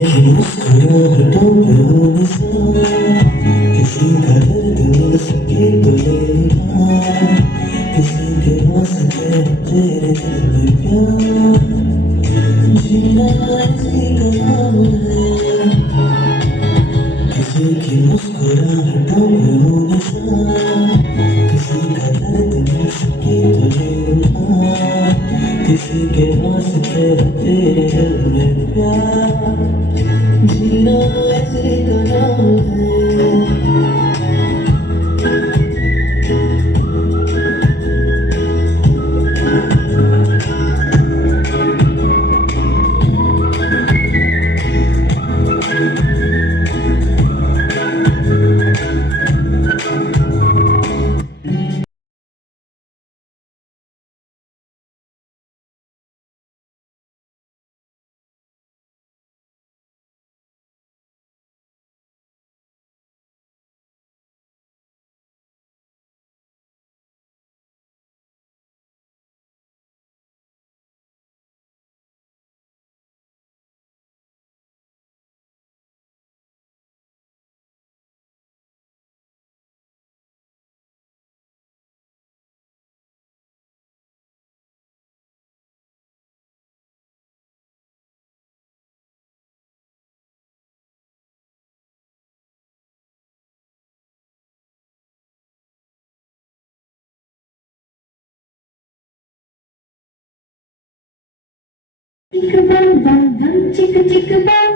मुस्कुराहटों पे हो निशान, किसी का दर्द मिल सके तो लेना, किसी के वास्ते तेरे दिल में प्यार, जीना इसी का नाम है। किसी की मुस्कुराहटों पे हो निशान, किसी का दर्द मिल सके तो लेना, किसी के वास्ते तेरे दिल में प्यार, जीना ऐसे का नाम है। Chick bum bum bum, chick bum.